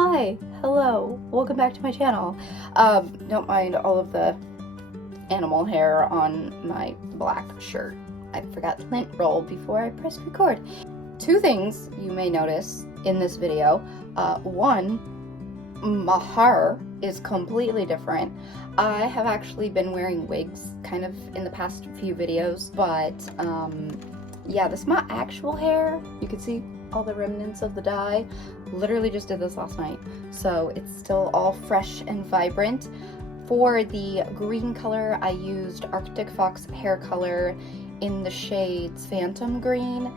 Hi, hello, welcome back to my channel. Don't mind all of the animal hair on my black shirt. I forgot to lint roll before I pressed record. Two things you may notice in this video. One, my hair is completely different. I have actually been wearing wigs kind of in the past few videos, but yeah, this is my actual hair. You can see all the remnants of the dye. Literally just did this last night, so it's still all fresh and vibrant. For the green color, I used Arctic Fox hair color in the shades Phantom Green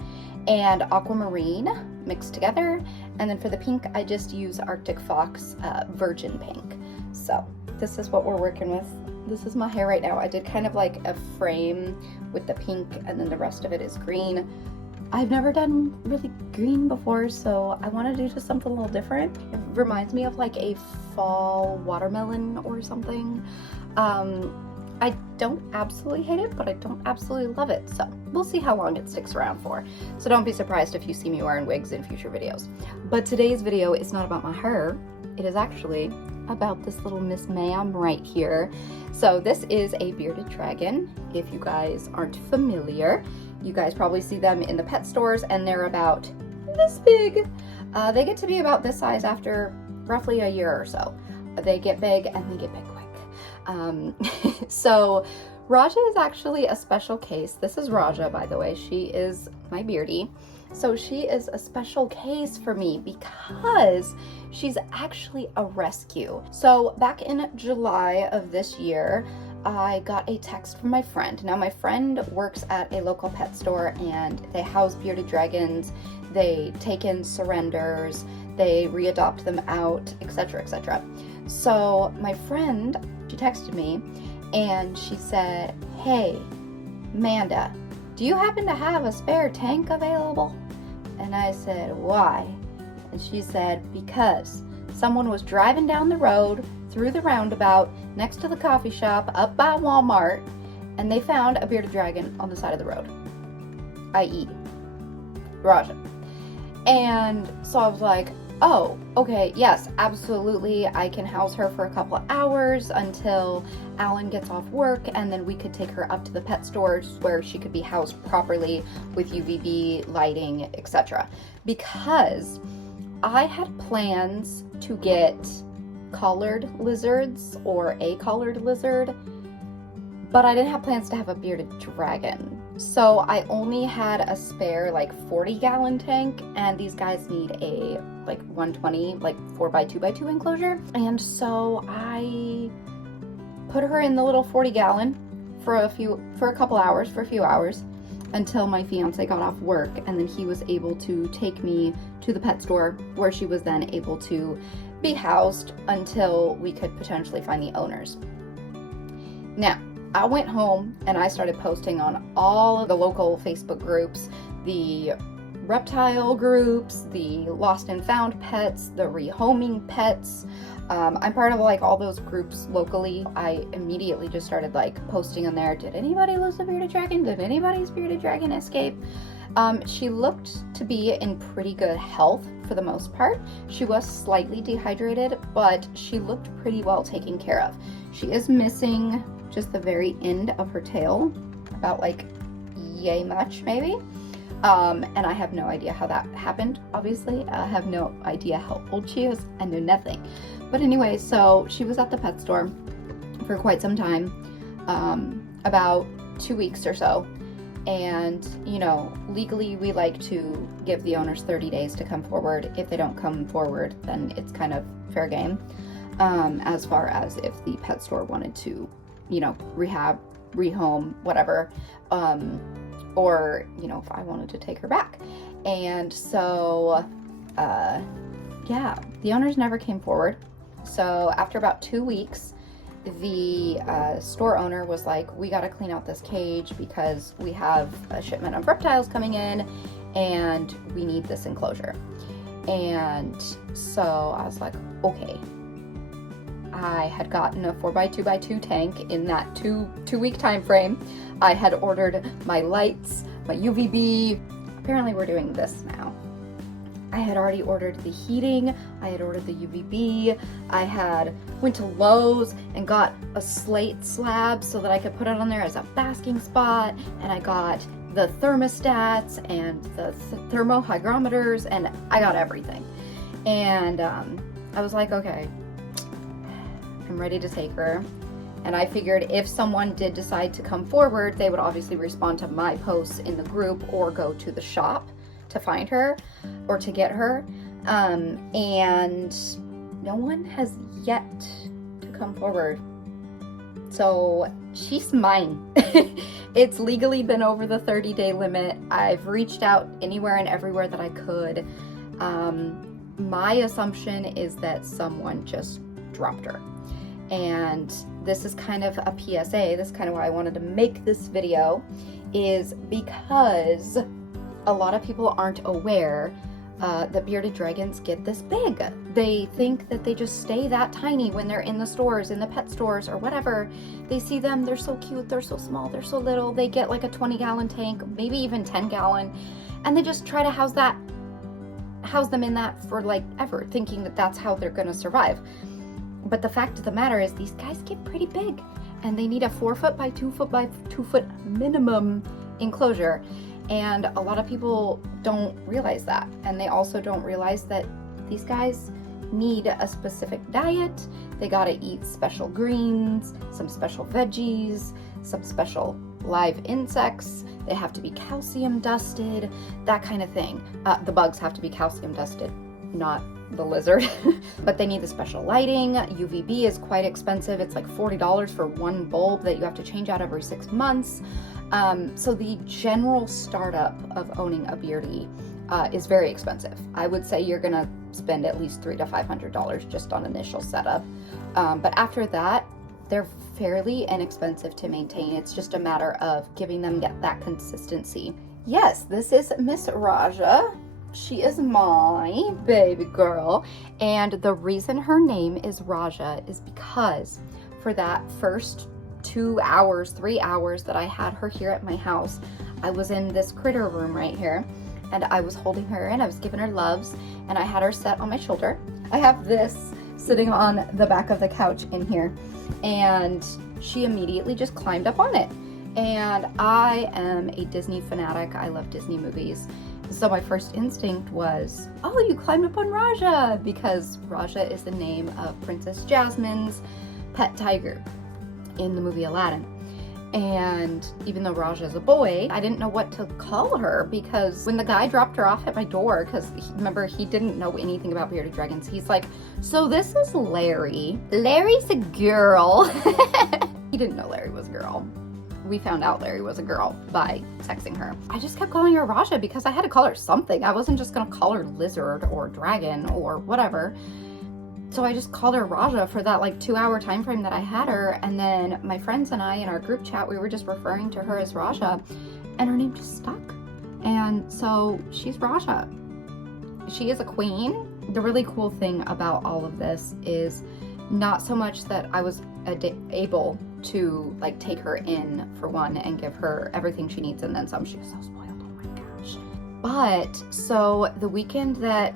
and Aquamarine mixed together, and then for the pink I just use Arctic Fox Virgin Pink. So this is what we're working with. This is my hair right now. I did kind of like a frame with the pink and then the rest of it is green. I've never done really green before, so I want to do just something a little different. It reminds me of like a fall watermelon or something. I don't absolutely hate it, but I don't absolutely love it, so we'll see how long it sticks around for. So don't be surprised if you see me wearing wigs in future videos. But today's video is not about my hair. It is actually about this little Miss Ma'am right here. So this is a bearded dragon. If you guys aren't familiar, you guys probably see them in the pet stores, and they're about this big. They get to be about this size after roughly a year or so. They get big and they get big quick. So Rajah is actually a special case. This is Rajah, by the way. She is my beardie. So she is a special case for me because she's actually a rescue. So back in July of this year, I got a text from my friend. Now my friend works at a local pet store and they house bearded dragons, they take in surrenders, they readopt them out, etc., etc. So my friend, she texted me and she said, "Hey, Manda, do you happen to have a spare tank available?" And I said, "Why?" And she said, "Because someone was driving down the road through the roundabout next to the coffee shop up by Walmart, and they found a bearded dragon on the side of the road, i.e. Rajah." And so I was like, oh, okay, yes, absolutely. I can house her for a couple of hours until Alan gets off work, and then we could take her up to the pet stores where she could be housed properly with UVB lighting, etc. Because I had plans to get collared lizards or a collared lizard, but I didn't have plans to have a bearded dragon. So I only had a spare like 40-gallon tank, and these guys need a like 120 like 4x2x2 enclosure. And so I put her in the little 40-gallon for a few hours until my fiance got off work, and then he was able to take me to the pet store where she was then able to be housed until we could potentially find the owners. Now, I went home and I started posting on all of the local Facebook groups, the reptile groups, the lost and found pets, the rehoming pets. I'm part of like all those groups locally. I immediately just started like posting on there. Did anybody lose a bearded dragon? Did anybody's bearded dragon escape? She looked to be in pretty good health for the most part. She was slightly dehydrated, but she looked pretty well taken care of. She is missing just the very end of her tail, about like yay much maybe. And I have no idea how that happened, obviously. I have no idea how old she is. I know nothing. But anyway, so she was at the pet store for quite some time, about 2 weeks or so. And, you know, legally we like to give the owners 30 days to come forward. If they don't come forward, then it's kind of fair game, as far as if the pet store wanted to, you know, rehab, rehome, whatever, or, you know, if I wanted to take her back. And so, yeah, the owners never came forward. So after about 2 weeks, the store owner was like, "We got to clean out this cage because we have a shipment of reptiles coming in and we need this enclosure." And so I was like, okay. I had gotten a 4x2x2 tank in that two-week time frame. I had ordered my lights, my UVB. Apparently we're doing this now. I had already ordered the heating, I had ordered the UVB, I went to Lowe's and got a slate slab so that I could put it on there as a basking spot, and I got the thermostats and the thermo hygrometers, and I got everything. And I was like, okay, I'm ready to take her. And I figured if someone did decide to come forward, they would obviously respond to my posts in the group or go to the shop to find her or to get her. And no one has yet to come forward. So she's mine. It's legally been over the 30-day limit. I've reached out anywhere and everywhere that I could. My assumption is that someone just dropped her. And this is kind of a PSA. This is kind of why I wanted to make this video, is because a lot of people aren't aware that bearded dragons get this big. They think that they just stay that tiny when they're in the stores, in the pet stores or whatever. They see them, they're so cute, they're so small, they're so little. They get like a 20-gallon tank, maybe even 10-gallon, and they just try to house them in that for like ever, thinking that that's how they're gonna survive. But the fact of the matter is these guys get pretty big, and they need a 4 foot by 2 foot by 2 foot minimum enclosure. And a lot of people don't realize that. And they also don't realize that these guys need a specific diet. They gotta eat special greens, some special veggies, some special live insects. They have to be calcium dusted, that kind of thing. The bugs have to be calcium dusted, not the lizard. But they need the special lighting. UVB is quite expensive. It's like $40 for one bulb that you have to change out every 6 months. So the general startup of owning a beardie is very expensive. I would say you're gonna spend at least $300 to $500 just on initial setup. But after that, they're fairly inexpensive to maintain. It's just a matter of giving them that consistency. Yes, this is Miss Rajah. She is my baby girl. And the reason her name is Rajah is because for that first 2 hours, 3 hours that I had her here at my house, I was in this critter room right here, and I was holding her and I was giving her loves, and I had her set on my shoulder. I have this sitting on the back of the couch in here, and she immediately just climbed up on it. And I am a Disney fanatic. I love Disney movies. So my first instinct was, oh, you climbed up on Rajah, because Rajah is the name of Princess Jasmine's pet tiger in the movie Aladdin. And even though Rajah is a boy, I didn't know what to call her, because when the guy dropped her off at my door, because remember, he didn't know anything about bearded dragons, he's like, so this is Larry. Larry's a girl. He didn't know Larry was a girl. We found out Larry was a girl by texting her. I just kept calling her Rajah because I had to call her something. I wasn't just gonna call her lizard or dragon or whatever. So I just called her Rajah for that like 2 hour time frame that I had her. And then my friends and I in our group chat, we were just referring to her as Rajah, and her name just stuck. And so she's Rajah. She is a queen. The really cool thing about all of this is not so much that I was able to like take her in for one and give her everything she needs and then some. She was so spoiled, oh my gosh. But so the weekend that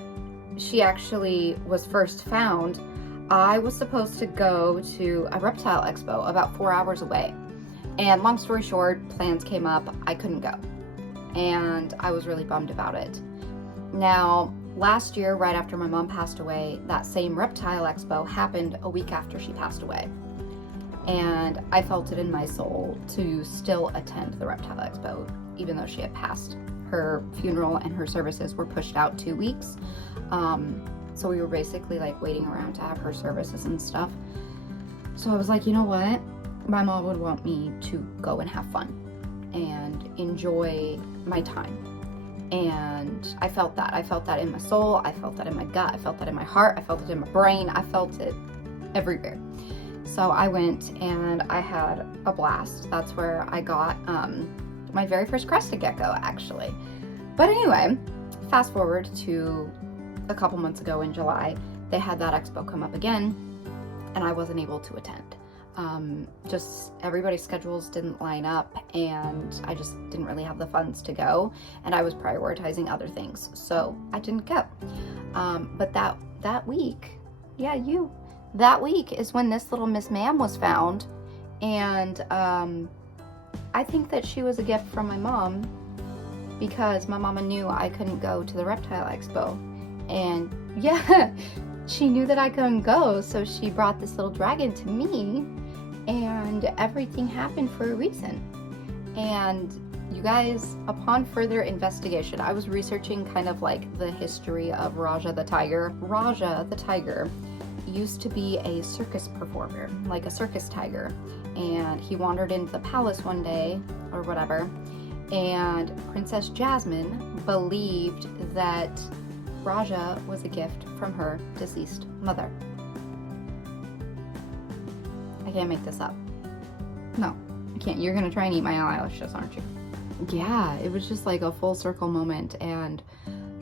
she actually was first found, I was supposed to go to a reptile expo about 4 hours away. And long story short, plans came up, I couldn't go. And I was really bummed about it. Now, last year, right after my mom passed away, that same reptile expo happened a week after she passed away. And I felt it in my soul to still attend the reptile expo, even though she had passed. Her funeral and her services were pushed out 2 weeks. So we were basically like waiting around to have her services and stuff. So I was like, you know what? My mom would want me to go and have fun and enjoy my time. And I felt that. I felt that in my soul. I felt that in my gut. I felt that in my heart. I felt it in my brain. I felt it everywhere. So I went and I had a blast. That's where I got my very first crested gecko, actually. But anyway, fast forward to a couple months ago in July, they had that expo come up again, and I wasn't able to attend. Just everybody's schedules didn't line up, and I just didn't really have the funds to go, and I was prioritizing other things, so I didn't go. But that week, that week is when this little Miss Ma'am was found, and I think that she was a gift from my mom, because my mama knew I couldn't go to the Reptile Expo, and yeah, she knew that I couldn't go, so she brought this little dragon to me, and everything happened for a reason. And you guys, upon further investigation, I was researching kind of like the history of Rajah the tiger. Rajah the tiger used to be a circus performer, like a circus tiger, and he wandered into the palace one day or whatever, and Princess Jasmine believed that Rajah was a gift from her deceased mother. I can't make this up. No, I can't. You're gonna try and eat my eyelashes, aren't you? Yeah, it was just like a full circle moment. And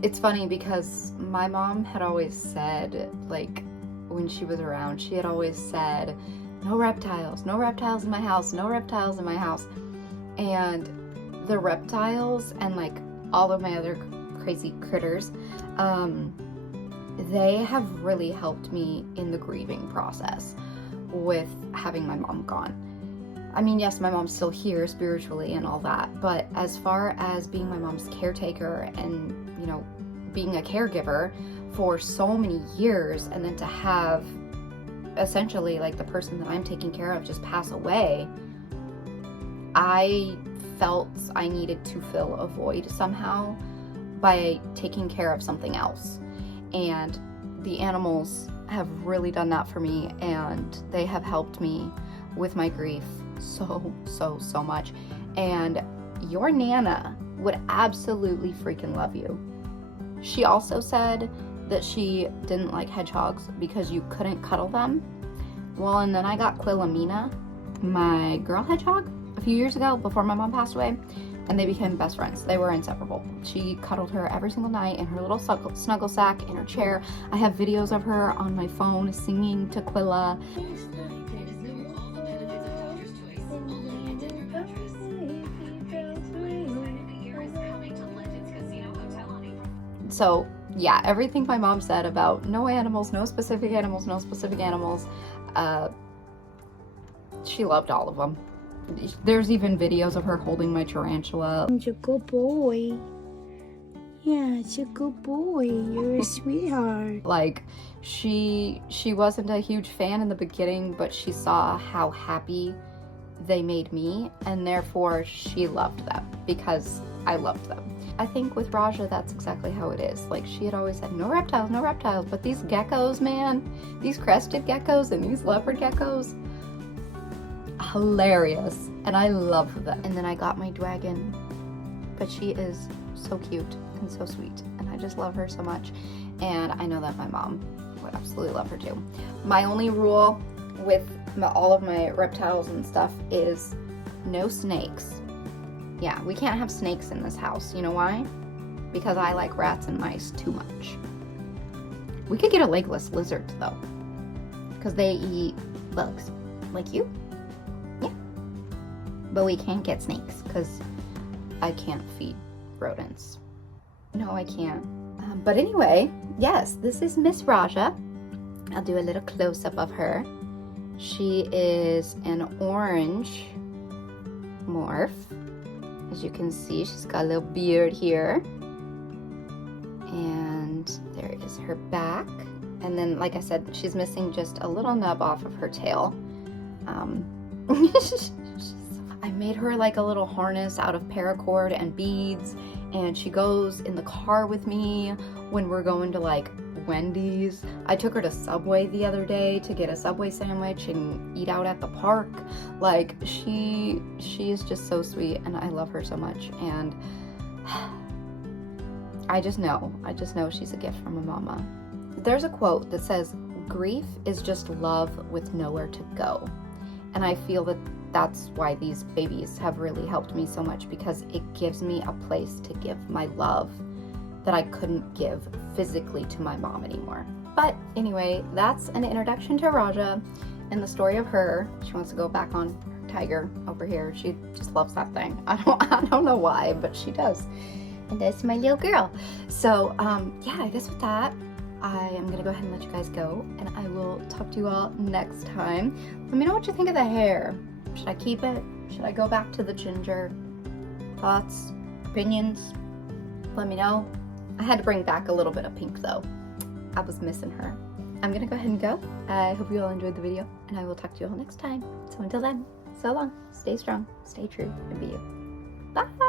it's funny because my mom had always said, like, when she was around, she had always said, no reptiles in my house, no reptiles in my house. And the reptiles and like all of my other crazy critters, they have really helped me in the grieving process with having my mom gone. I mean, yes, my mom's still here spiritually and all that, but as far as being my mom's caretaker and, you know, being a caregiver for so many years, and then to have essentially like the person that I'm taking care of just pass away, I felt I needed to fill a void somehow by taking care of something else. And the animals have really done that for me, and they have helped me with my grief so much. And your Nana would absolutely freaking love you. She also said that she didn't like hedgehogs because you couldn't cuddle them. Well, and then I got Quillamina, my girl hedgehog, a few years ago before my mom passed away, and they became best friends. They were inseparable. She cuddled her every single night in her little snuggle sack in her chair. I have videos of her on my phone singing to Quilla. So yeah, everything my mom said about no animals, no specific animals, she loved all of them. There's even videos of her holding my tarantula. It's a good boy. Yeah, it's a good boy. You're a sweetheart. Like, she wasn't a huge fan in the beginning, but she saw how happy they made me, and therefore she loved them because I loved them. I think with Rajah, that's exactly how it is. Like, she had always said, no reptiles, but these geckos, man, these crested geckos and these leopard geckos, hilarious, and I love them. And then I got my dragon, but she is so cute and so sweet, and I just love her so much, and I know that my mom would absolutely love her too. My only rule with all of my reptiles and stuff is no snakes. Yeah, we can't have snakes in this house. You know why? Because I like rats and mice too much. We could get a legless lizard though, because they eat bugs like you. Yeah, but we can't get snakes because I can't feed rodents. No, I can't. But anyway, yes, this is Miss Rajah. I'll do a little close-up of her. She is an orange morph. As you can see, she's got a little beard here. And there is her back. And then, like I said, she's missing just a little nub off of her tail. I made her like a little harness out of paracord and beads, and she goes in the car with me when we're going to like Wendy's. I took her to Subway the other day to get a Subway sandwich and eat out at the park. Like, she is just so sweet, and I love her so much. And I just know she's a gift from a mama. There's a quote that says, grief is just love with nowhere to go. And I feel that that's why these babies have really helped me so much, because it gives me a place to give my love that I couldn't give physically to my mom anymore. But anyway, that's an introduction to Rajah and the story of her. She wants to go back on her tiger over here. She just loves that thing. I don't know why, but she does. And that's my little girl. So yeah, I guess with that, I am gonna go ahead and let you guys go, and I will talk to you all next time. Let me know what you think of the hair. Should I keep it? Should I go back to the ginger? Thoughts? Opinions? Let me know. I had to bring back a little bit of pink though. I was missing her. I'm gonna go ahead and go. I hope you all enjoyed the video, and I will talk to you all next time. So until then, so long, stay strong, stay true, and be you. Bye!